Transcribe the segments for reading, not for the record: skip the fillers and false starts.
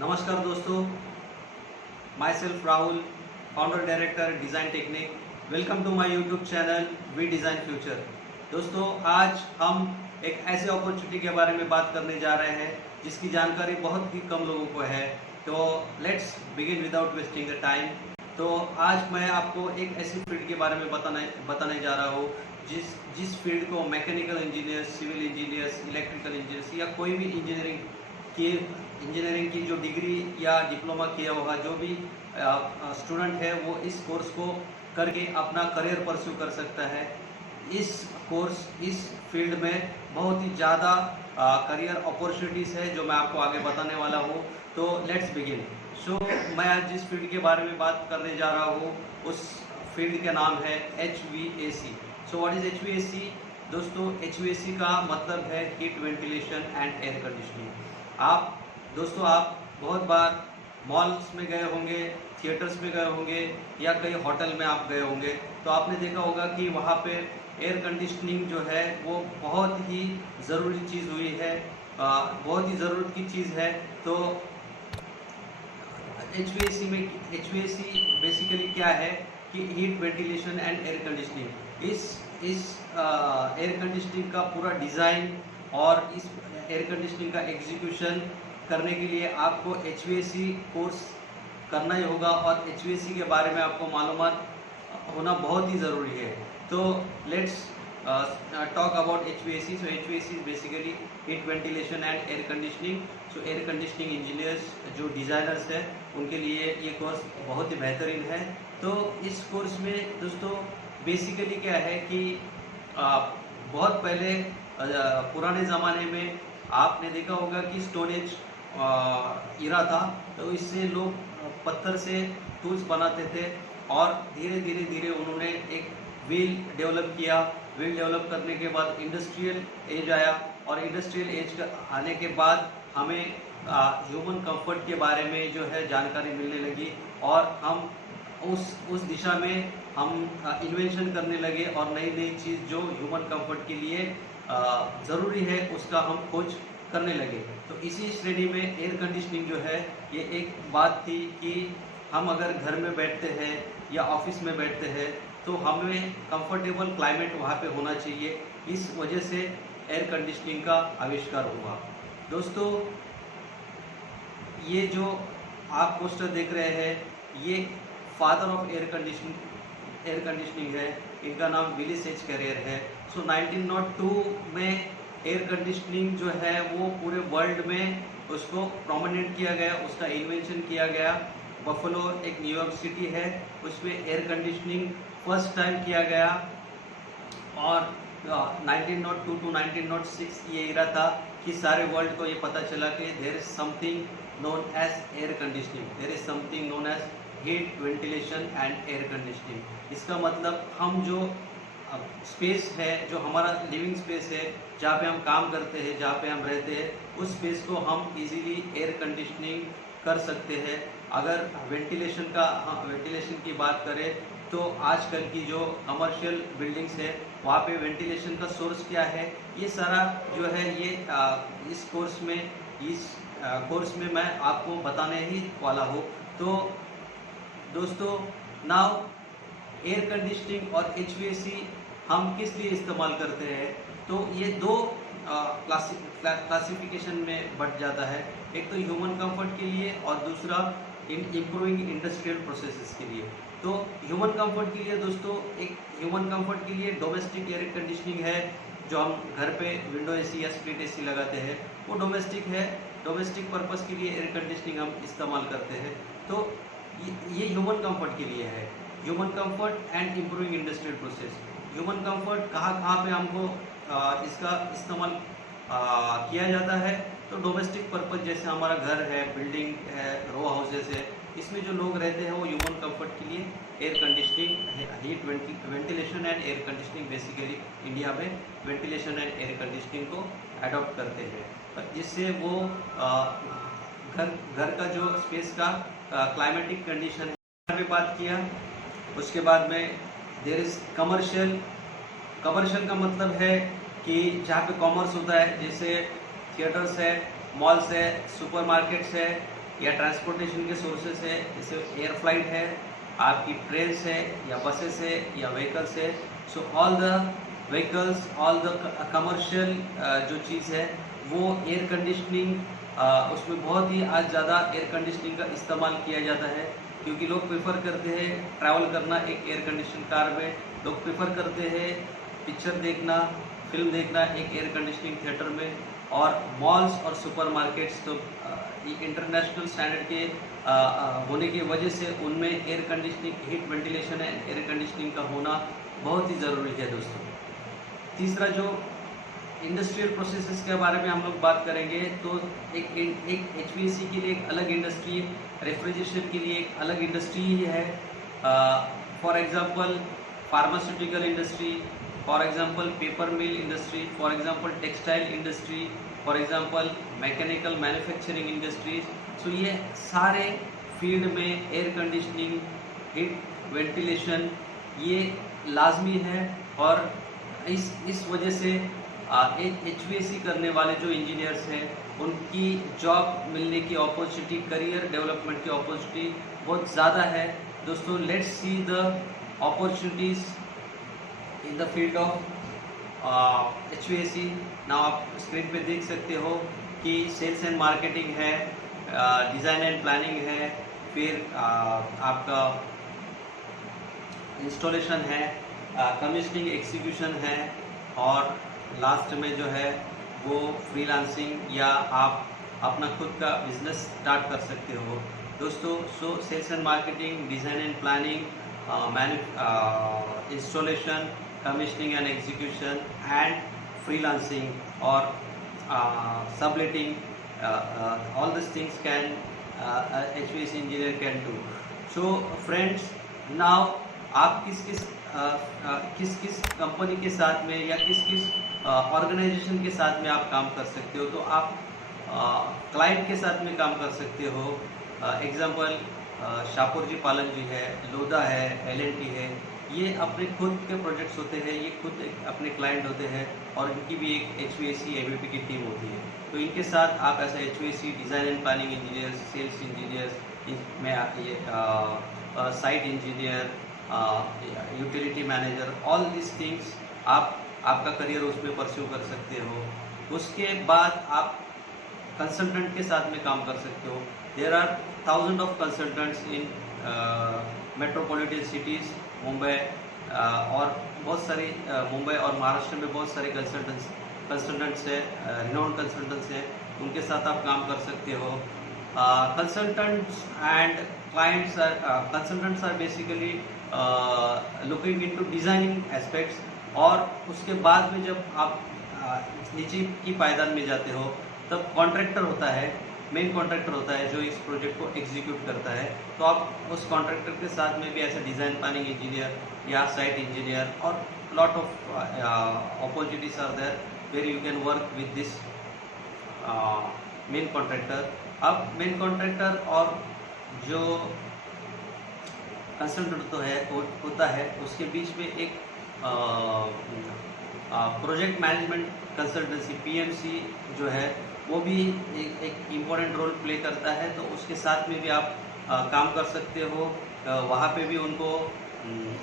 नमस्कार दोस्तों, myself Rahul, founder director Design Technique. Welcome to my YouTube channel we design future. दोस्तों, आज हम एक ऐसे अपॉर्चुनिटी के बारे में बात करने जा रहे हैं जिसकी जानकारी बहुत ही कम लोगों को है। तो let's begin without wasting the time. तो आज मैं आपको एक ऐसी फील्ड के बारे में बताने जा रहा हूँ जिस जिस फील्ड को mechanical engineers, civil engineers, electrical engineers या कोई भी इंजीनियरिंग की जो डिग्री या डिप्लोमा किया होगा, जो भी स्टूडेंट है वो इस कोर्स को करके अपना करियर परस्यू कर सकता है। इस फील्ड में बहुत ही ज़्यादा करियर अपॉर्चुनिटीज़ है जो मैं आपको आगे बताने वाला हूँ। तो लेट्स बिगिन। मैं आज जिस फील्ड के बारे में बात करने जा रहा हूँ उस फील्ड का नाम है HVAC। What is HVAC? दोस्तों, HVAC का मतलब है heat ventilation and air conditioning. आप बहुत बार मॉल्स में गए होंगे, थिएटर्स में गए होंगे या कई होटल में आप गए होंगे, तो आपने देखा होगा कि वहाँ पे एयर कंडीशनिंग जो है वो बहुत ही ज़रूरी चीज़ हुई है, बहुत ही ज़रूरत की चीज़ है। तो HVAC बेसिकली क्या है कि heat ventilation and air conditioning. इस एयर कंडीशनिंग का पूरा डिज़ाइन और इस एयर कंडीशनिंग का एग्जीक्यूशन करने के लिए आपको HVAC कोर्स करना ही होगा और HVAC के बारे में आपको मालूमात होना बहुत ही ज़रूरी है। तो let's talk about HVAC. HVAC is basically heat ventilation and air conditioning. Air conditioning engineers जो डिज़ाइनर्स हैं उनके लिए ये कोर्स बहुत ही बेहतरीन है। तो इस कोर्स में दोस्तों बेसिकली क्या है कि बहुत पहले पुराने ज़माने में आपने देखा होगा कि स्टोन एज इरा था, तो इससे लोग पत्थर से टूल्स बनाते थे और धीरे धीरे उन्होंने एक व्हील डेवलप किया। व्हील डेवलप करने के बाद इंडस्ट्रियल एज आया और इंडस्ट्रियल एज आने के बाद हमें ह्यूमन कंफर्ट के बारे में जो है जानकारी मिलने लगी और हम उस दिशा में हम इन्वेंशन करने लगे और नई नई चीज़ जो ह्यूमन कंफर्ट के लिए ज़रूरी है उसका हम खोज करने लगे। तो इसी श्रेणी में एयर कंडीशनिंग जो है ये एक बात थी कि हम अगर घर में बैठते हैं या ऑफिस में बैठते हैं तो हमें कंफर्टेबल क्लाइमेट वहाँ पे होना चाहिए। इस वजह से एयर कंडीशनिंग का आविष्कार हुआ। दोस्तों, ये जो आप पोस्टर देख रहे हैं ये फादर ऑफ एयर कंडीशनिंग है। इनका नाम विलिस एच कैरियर है। 1902 में एयर कंडीशनिंग जो है वो पूरे वर्ल्ड में उसको प्रोमिनेंट किया गया, उसका इन्वेंशन किया गया। बफलो एक न्यूयॉर्क सिटी है, उसमें एयर कंडीशनिंग फर्स्ट टाइम किया गया और 1902 टू 1906 ये इरा था कि सारे वर्ल्ड को ये पता चला कि there is something known as air conditioning, there is something known as heat ventilation and air conditioning. इसका मतलब हम जो स्पेस है, जो हमारा लिविंग स्पेस है, जहाँ पे हम काम करते हैं, जहाँ पे हम रहते हैं, उस स्पेस को हम इजीली एयर कंडीशनिंग कर सकते हैं। अगर वेंटिलेशन की बात करें तो आजकल की जो कमर्शियल बिल्डिंग्स है वहाँ पे वेंटिलेशन का सोर्स क्या है, ये सारा जो है ये इस कोर्स में मैं आपको बताने ही वाला हूँ। तो दोस्तों, नाउ एयर कंडीशनिंग और HVAC हम किस लिए इस्तेमाल करते हैं, तो ये दो क्लासिफिकेशन में बढ़ जाता है। एक तो ह्यूमन कंफर्ट के लिए और दूसरा इम्प्रूविंग इंडस्ट्रियल प्रोसेसेस के लिए। तो ह्यूमन कंफर्ट के लिए दोस्तों, एक ह्यूमन कंफर्ट के लिए डोमेस्टिक एयर कंडीशनिंग है जो हम घर पे विंडो AC या स्प्लिट AC लगाते हैं, वो डोमेस्टिक है। डोमेस्टिक पर्पस के लिए एयर कंडीशनिंग हम इस्तेमाल करते हैं। तो ये ह्यूमन कंफर्ट के लिए है। Human comfort and improving industrial process. Human comfort कहाँ पे हमको इसका इस्तेमाल किया जाता है, तो डोमेस्टिक पर्पस जैसे हमारा घर है, बिल्डिंग है, रो हाउसेस है, इसमें जो लोग रहते हैं वो ह्यूमन कंफर्ट के लिए air conditioning, heat ventilation and air conditioning, basically India में वेंटिलेशन एंड एयर कंडीशनिंग को अडॉप्ट करते हैं जिससे वो घर का जो स्पेस का क्लाइमेटिक कंडीशन पे बात किया। उसके बाद में देयर इज कमर्शियल का मतलब है कि जहाँ पे कॉमर्स होता है, जैसे थिएटर्स है, मॉल्स है, सुपरमार्केट्स है, या ट्रांसपोर्टेशन के सोर्सेस है, जैसे एयर फ्लाइट है, आपकी ट्रेन है या बसेस है या व्हीकल्स है। So all the vehicles, all the commercial जो चीज़ है वो एयर कंडीशनिंग, उसमें बहुत ही आज ज़्यादा एयर कंडीशनिंग का इस्तेमाल किया जाता है, क्योंकि लोग प्रेफर करते हैं ट्रैवल करना एक एयर कंडीशन कार में, लोग प्रेफर करते हैं पिक्चर देखना, फिल्म देखना एक एयर कंडीशनिंग थिएटर में, और मॉल्स और सुपरमार्केट्स तो इंटरनेशनल स्टैंडर्ड के होने की वजह से उनमें एयर कंडीशनिंग, हीट वेंटिलेशन है, एयर कंडीशनिंग का होना बहुत ही ज़रूरी है दोस्तों। तीसरा जो इंडस्ट्रियल प्रोसेसेस के बारे में हम लोग बात करेंगे, तो एक HVAC के लिए एक अलग इंडस्ट्री, रेफ्रिजरेशन के लिए एक अलग इंडस्ट्री है। For example pharmaceutical industry, for example paper mill industry, for example textile industry, for example mechanical manufacturing industries. So ये सारे फील्ड में एयर कंडीशनिंग, हीट वेंटिलेशन ये लाजमी है, और इस वजह से HVAC करने वाले जो इंजीनियर्स हैं उनकी जॉब मिलने की अपॉर्चुनिटी, करियर डेवलपमेंट की अपॉर्चुनिटी बहुत ज़्यादा है दोस्तों। Let's see the opportunities in the field of HVAC। ना आप स्क्रीन पे देख सकते हो कि सेल्स एंड मार्केटिंग है, डिज़ाइन एंड प्लानिंग है, फिर आपका इंस्टॉलेशन है, कमीशनिंग एग्जीक्यूशन है, और लास्ट में जो है वो फ्रीलांसिंग या आप अपना खुद का बिजनेस स्टार्ट कर सकते हो दोस्तों। So sales and marketing, design and planning, installation, commissioning and execution and freelancing और subletting, all these things can HVAC engineer can do. So friends, now आप किस किस कंपनी के साथ में या किस किस ऑर्गेनाइजेशन के साथ में आप काम कर सकते हो, तो आप क्लाइंट के साथ में काम कर सकते हो। एग्जांपल शाहपुर जी पालन जी है, लोधा है, L&T है, ये अपने खुद के प्रोजेक्ट्स होते हैं, ये खुद अपने क्लाइंट होते हैं, और इनकी भी एक HVAC AVP की टीम होती है। तो इनके साथ आप ऐसा HVAC design and planning engineer, sales engineers में ये site engineer, utility manager, all this things आपका करियर उसमें परस्यू कर सकते हो। उसके बाद आप कंसल्टेंट के साथ में काम कर सकते हो। There are thousand of consultants in metropolitan cities, Mumbai, और बहुत सारी मुंबई और महाराष्ट्र में बहुत सारे कंसल्टेंट्स है, रिनाउंड कंसल्टेंट्स हैं, उनके साथ आप काम कर सकते हो। Consultants and clients are basically looking into designing aspects, और उसके बाद में जब आप नीचे की पायदान में जाते हो तब कॉन्ट्रैक्टर होता है, मेन कॉन्ट्रैक्टर होता है जो इस प्रोजेक्ट को एग्जीक्यूट करता है। तो आप उस कॉन्ट्रैक्टर के साथ में भी ऐसे डिज़ाइन प्लानिंग इंजीनियर या साइट इंजीनियर, और lot of opportunities are there where you can work with this main contractor. अब मेन कॉन्ट्रैक्टर और जो कंसल्टेंट तो है होता है, उसके बीच में एक प्रोजेक्ट मैनेजमेंट कंसल्टेंसी PMC जो है वो भी एक इम्पोर्टेंट रोल प्ले करता है। तो उसके साथ में भी आप काम कर सकते हो। वहाँ पे भी उनको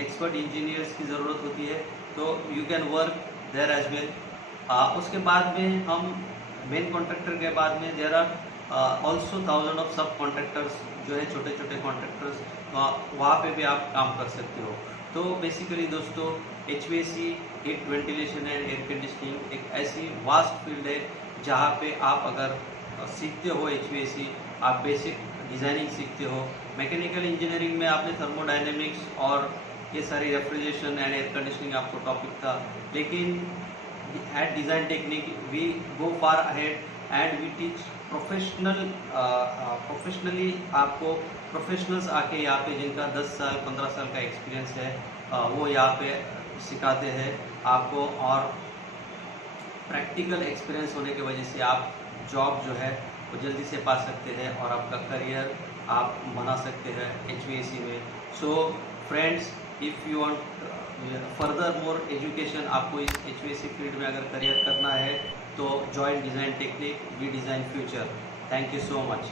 एक्सपर्ट इंजीनियर्स की ज़रूरत होती है, तो you can work there as well. उसके बाद में हम मेन कॉन्ट्रैक्टर के बाद में there are also thousand of subcontractors जो है, छोटे छोटे कॉन्ट्रैक्टर्स, वहाँ पे भी आप काम कर सकते हो। तो बेसिकली दोस्तों HVAC, heat ventilation and air conditioning एक ऐसी वास्ट फील्ड है जहाँ पे आप अगर सीखते हो HVAC, आप बेसिक डिज़ाइनिंग सीखते हो। मैकेनिकल इंजीनियरिंग में आपने थर्मोडायनेमिक्स और ये सारी रेफ्रिजरेशन एंड एयर कंडीशनिंग आपको टॉपिक था, लेकिन at Design Technique we go far ahead and we teach professionally. आपको प्रोफेशनल्स आके यहाँ पे जिनका 10 साल 15 साल का एक्सपीरियंस है वो यहाँ पे सिखाते हैं आपको, और प्रैक्टिकल एक्सपीरियंस होने की वजह से आप जॉब जो है वो जल्दी से पा सकते हैं और आपका करियर आप बना सकते हैं HVAC में। So friends, if you want further more education, आपको इस HVAC फील्ड में अगर करियर करना है तो join Design Technique, we design future. Thank you so much.